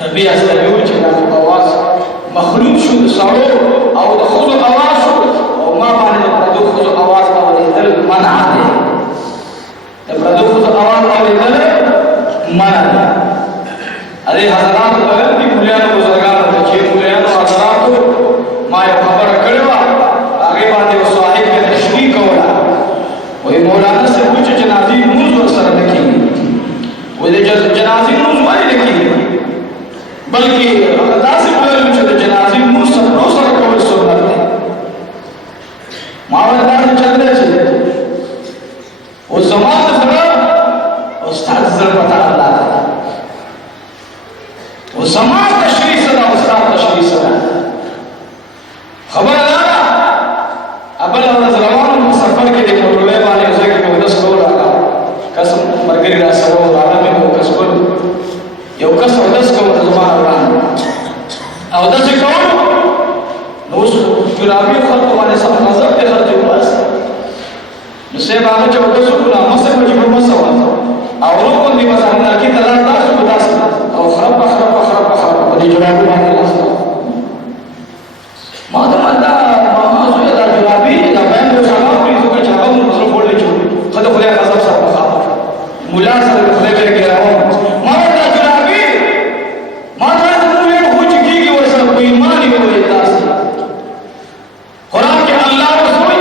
Rabbi Aslamiyul China Bawas شو سړو او د خود اواز شو او ما باندې د خود اواز اورېدل منع دی د خود اواز اورېدل منع دی اره حضرات ویل دي مولانو بزرګانو ته چې مولانو حضراتو ما یو خبره کړې وه هغې باندې یو صاحب کې تشریح کوله وایي مولانا صاحب چې جنازې لمونځ ورسره نه کېږي وایي د جنازې لمونځ ولې نه کېږي بلکې هغه داسې ویل چې د جنازې لمونځ صبرو سره کول سنت دی ما ورته داسې چل دی چې اوس زما د زړه او ستا د زړه پته الله دی و زمان تشریح صدا استاد تشریح صدا خبر دارا ابل ورځ روانو سفر کې د موټرې باندې ځکه په ودس کول راغله قسم مرګري را سره راغله مې وکړ یو کس ودس کول زمان وران او داس کول نو جرابي خلق باندې سم نظر ته خرج وباس نو سه باندې چې ودس کول مسه په جبه مسه او نو باندې مسانه کې تلار تاسو وداس او خراب di jurabi باندې لاسه ما ته مدا ما زوی دا جرابي دا باندې سلام پری څو چې هغه موږ سره وړل چې خدای خدای غضب سره مخاطب مولا سره خدای به کې راو ما دا جرابي ما دا موږ یو هو چې کیږي ورسره په ایمان یې وې تاسو قرآن کې الله رسول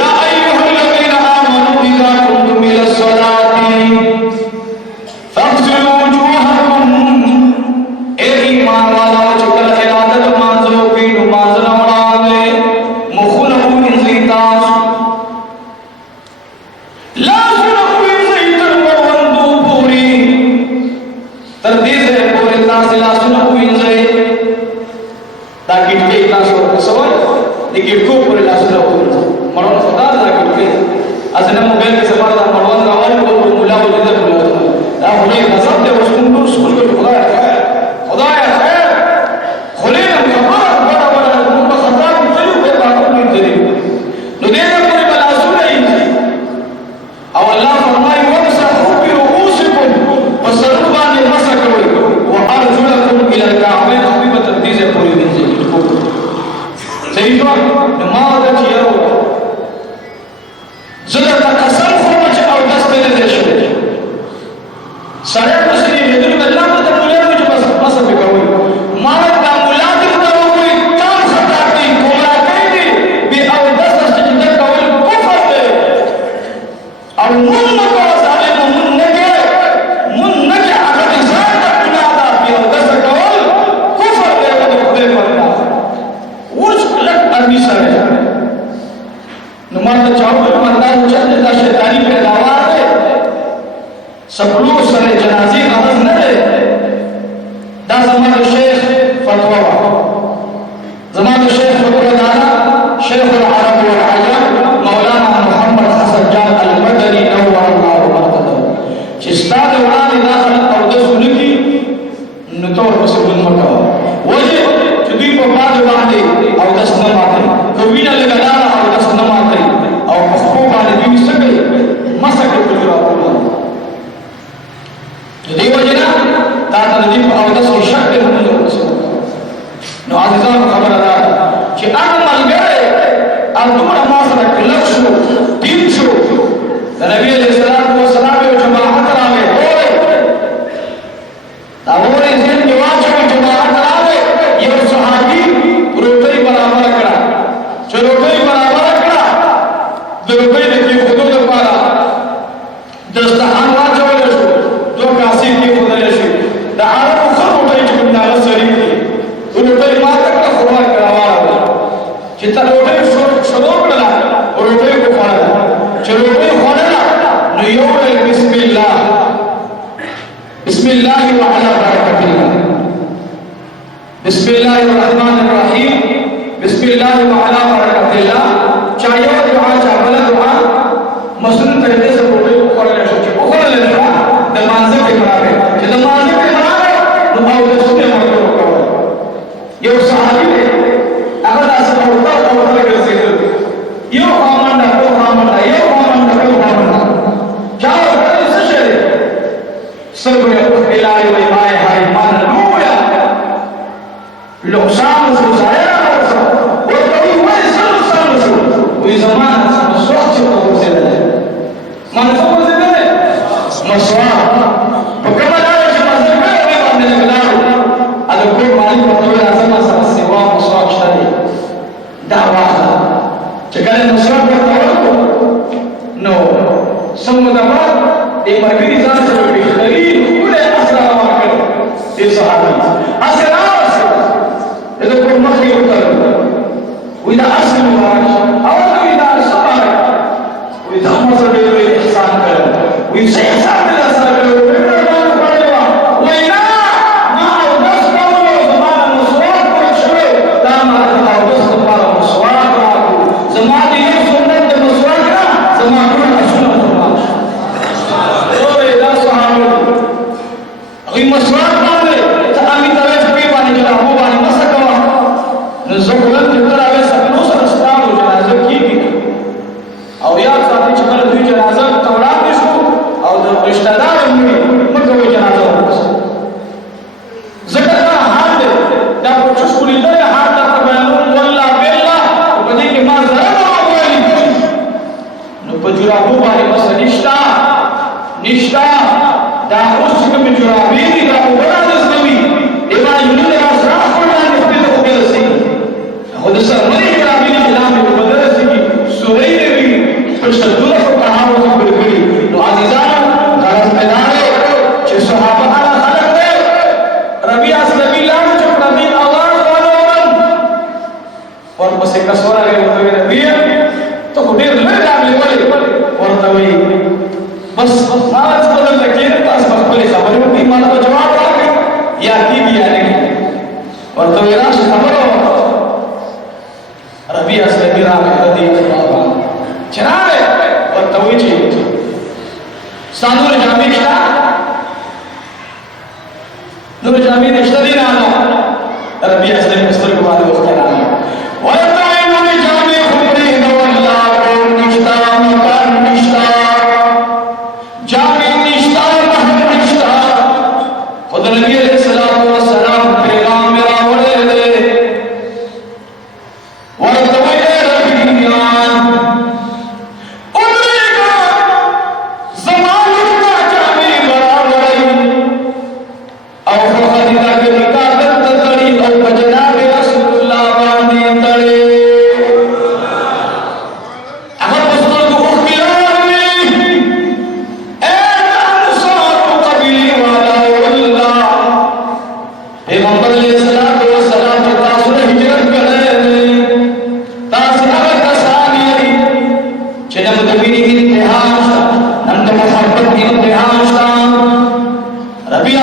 یا ایها الذین آمنوا اذا قمتم الى الصلاه فاغسلوا وجوهكم ایمان والا چکل عبادت مانزو کی نماز نوڑانے مخلق انزیتاس لا سنق انزیتر ووندو پوری تردیز ہے پوری تاس لا سنق انزیت دا کٹکے تاس ورکا سوائی دی کٹکو پوری لا سنق انزیت مرون خدا دا کٹکے ازنا موبیل کے سفر دا مرون راوال کو ملا ہو جدہ ملا دا خلی نظر دے وشکن کو سکول کو خدا ہے خدایا خیر خلینا خبر بڑا بڑا مخاطب کیو به باقو نه دی نو دې ته پوری بلاسونه یې او الله فرمایي ومسحوا برؤوسكم وسربان مسكوا وارجلكم الى الكعبين حبيبه تدیز پوری دې صحیح نو ما دا کیو زړه تا قسم خو چې او دسته دې شو سره مسلې دې الله ته سبلو سر جنازی غرض نہ دے دا زمان شیخ فتوہ زمان شیخ فتوہ دانا شیخ العرب والعجم مولانا محمد حسن جان المدنی نور اللہ مرتدہ چستاد ورانی داخل قودس نکی نتور مسئول مکہ وجہ چدی پر باج باندے او دست نماتے کوینا لگا دارا او دست نماتے او مخبوب باندے دیو سکے مسکے بجرا اللہ دیو جنا تا تنظیم او دس کی شک دے ہم لوگ نو عزیزان خبر ادا کہ اعمال گئے ارتور ما سره کلک شو دین شو نبی علیہ الصلوۃ والسلام یو جماعت راوي دا وره دین دی واچو جماعت راوي یو صحابي روټي برابر کړه چې روټي برابر کړه د روټي د کی خودو لپاره دسترخوان واچول شو دو کاسې کې خدای شي دا عربو خلکو ته چې کوم ناله سړي دي روټي ما تکړه خوراک کراوه چې تا روټي شروع کړه روټي کو خوړل چې روټي خوړل نو یو بسم الله بسم الله وعلى بركة الله بسم الله الرحمن الرحيم بسم الله وعلى بركة الله چاہیے دعا چاہیے دعا مسلم طریقے سے روٹي کو خوړل شي چې خوړل نه د مانځه کې برابر چې د مانځه کې برابر نو او د څه مرګ وکړو یو صحابي هغه تاسو ته ورته ورسېدل یو خامنده یو خامنده یو خامنده یو خامنده چا ورته څه شي سب الهي وای هاي مان لویا لو شام سوسایا وی زمان مسواک چې په ورسېدل مانه څه ورسېدل مسواک په کومه لاره چې مسواک کوي باندې لګلاو اته کوم مالک په توګه اعظم سره سیوا مسواک شته دا واخله چې کله مسواک ورته نو سمو دا دې مرګري ځان سره بهتري ټول اثر راوړل دې صحابي اثر راوړل دا کوم مخې وکړ وإذا أسلم أو إذا صبر وإذا مصر بالإحسان كله وإذا إحسان بالإحسان كله وإذا ما أودس قوله زمان المسواك والشوي لا ما أودس قوله المسواك زمان يسنة المسواك زمان كل أسنة المسواك وإذا صحابه أغي مسواك ماله تأمي تريف بيباني جلابو باني مسكوا نزقلن تقرأ او یا ساتي چې کله دوی جنازه توړاندې شو او د رشتہ دار موږ مکوې جنازه ورسو ذکر دا حال دی دا په څکولې دا حال دا بیانون والله بالله په دې کې ما زړه راوړی نو په جرابو باندې بس نشتا دا اوس چې کوم جرابې دي دا وګورئ زمي ایوا یو نه راځه خپل نه په دې رسي خو د سرمنې جرابې نه اعلان په بدل سي سورې دی فشدوله فقهاو ذکر کړي نو عزیزانو غرض پیدا چې صحابه اعلی خلق دي ربيع اسلمي لاندې چې پردي اواز ولول ورپسې کسوره ورته ربيع ته ډېر لږ راغلی ورته وي بس ماز بدل لکه تاسو خپل خبرې وکړئ ما ته جواب راکړئ یا کی یا نه ورته وي راشه خبرو ربيع اسلمي راغلی رضی الله عنه چرای ورته وی چې سانور جامې شته نور جامې نشته دي نه ربيع اسلمي مستر کو باندې وخت راغلی ورته وی نور جامې خو پرې نو الله کو نشتا مکان نشتا جامې نشتا مهر نشتا خدای نبی علیہ الصلوۃ والسلام پیغام میرا وړه ورته وی ربيع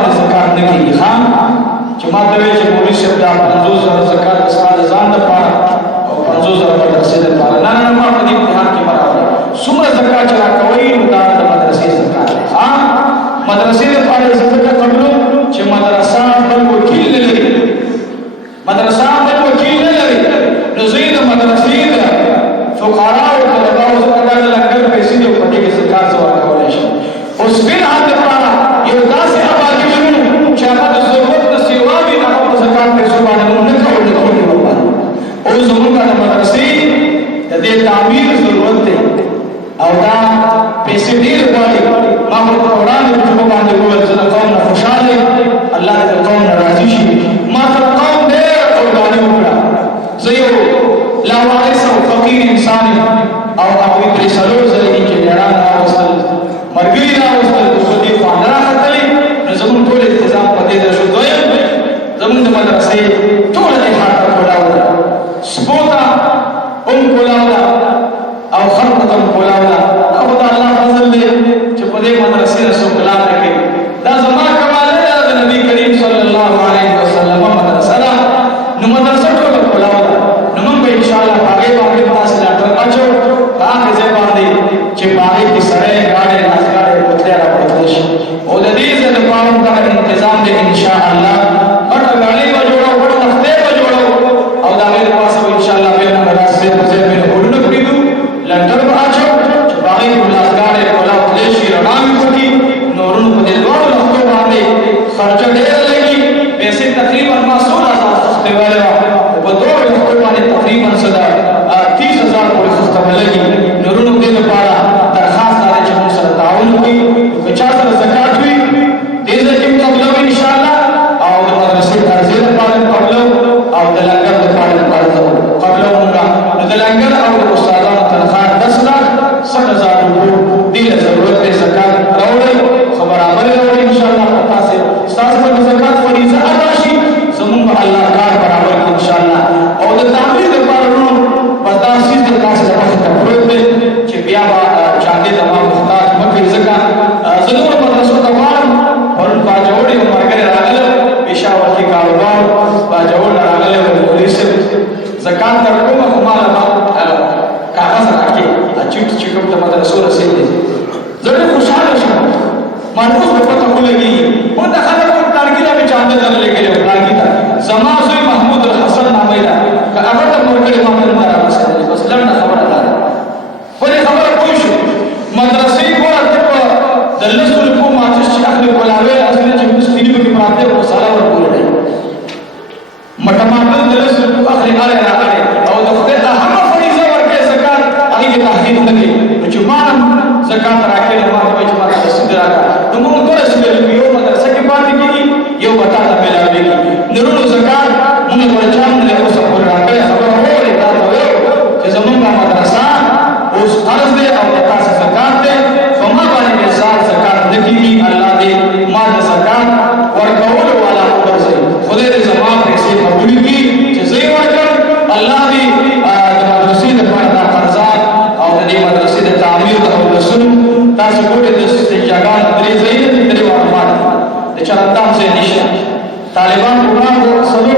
باندې زکات نه کیږي خام چې ما ته ویل چې مولوي صاحب دا 50,000 زکات اساله ځان د پاره او 50,000 مدرسې د پاره نه نه ما په دې امتحان کې مراد څومره زکات چې راکوي دا د مدرسې زکات دی ها مدرسې د پاره زکات قبلو چې مدرسه بل وکیل نه لري مدرسه بل وکیل نه لري نو زید مدرسې د فقراء او طلباء او زکات لنګر پیسې د پټي کې زکات ورکول شي اوس بل حد پاره یو داسې آبادی شنو چې هغه د ضرورت د سیوا وي هغه په زکات پیسو باندې نه کوي او زموږ د مدرسې د دې تعمیر ضرورت دی او دا پیسې ډېر غواړي ما په وړاندې په باندې وویل چې د قوم نه خوشاله الله دې قوم نه راضي شي ما سره قوم ډېر قرباني وکړه زه یو لاوارث او فقیر انسان او هغوی پرې څلور ځلې انجینران راوستل مرګري راوستل خو دې خواندره ختلې نو زموږ ټول انتظام په دې شو دویم زموږ د مدرسې ټول دې حالت کولاوله سپوتا کولاوله او خلقتم کولاوله او دا الله فضل دی چې په دې مدرسې رسول الله کوي دا زما کمال دی د نبی کریم صلی الله علیه وسلم مدرسه ده نو مدرسه ټول کولاوله نو موږ ان شاء الله هغه باندې تاسو لا تر اچو هغه ځای باندې چې باندې کې سره غاړې لاسګاړې پتلې را پاتې شي او د دې څخه پام دا تنظیم دی ان شاء الله اټه غاړې و جوړو وټ تخته و جوړو او دا غیر پاسه ان شاء الله به مدرسې په ځای باندې ورنه کېدو لندن راځو چې باندې لاسګاړې کولا پلي شي رڼا کوي نورونو په دې ډول وخت باندې خرچ ډېر لګي پیسې تقریبا ما 16,000 تخته والے په دوه وخت باندې تقریبا صدا 30,000 پورې تخته لګي نورونو دې لپاره درخواست لري چې موږ سره تعاون وکړي چې چا سره زکات وي دې ځکه موږ قبول ان شاء الله او د مدرسې درځي لپاره قبول او د لنګر لپاره قبول موږ د لنګر او د استادانو تنخواه 10,60,000 روپیه دې ضرورت دی زکات راوړي خبره راوړي ان شاء الله تاسو تاسو په زکات فریضه ادا شي زموږ الله کار برابر ان شاء الله او د تعمیر لپاره نو پتاسي د تاسو د وخت پروت دی چې بیا چاندي د ما محتاج مکه زکات ضرور مدرسو ته وایي ورن باجوړي مرګره راغله پېښور کې کاروبار باجوړ راغله پولیس زکات درکوم خو مال کاغذ راکې اچټ چې کوم ته مدرسو رسېږي زړه خوشاله شم مرکز په پته ولګي او د خلکو تارګیلا به چاند درلې کې تارګیلا زما زوی محمود الحسن نامه ده هغه ته مرګره ما نه راځي بس لړنه خبره ده پرې خبره کوی شو مدرسې ګوره ته د لسل کو ماچس چې اخلي کولاوي اصلي چې مستری په پراته او سلام ورکول مټماټل د لسل کو اخلي اړه راغلي او د خدای اهم فریضه ورکه زکات هغه تحقیق نه کوي چې ما زکات راکړي ما ته چې ما ته سید راکړه نو موږ ټول سید یو مدرسه کې پاتې کیږي یو وتا ته ملاوي نورو زکات موږ ورچان له اوسه پر راکړي خبر اوري دا چې زموږ مدرسه اوس قرض دی او تاسو زکات دی فما باندې زکات نه کیږي الله دې ما د زکات ورکول والا ورسي خدای دې زما پیسې قبول کړي چې زه ورکړم الله دې د مدرسې د پاره قرضا او د دې مدرسې د تعمیر او د سن تاسو ګوره د استجابت درې ځای د معلومات د چرته څه نشه طالبان ګورو څلور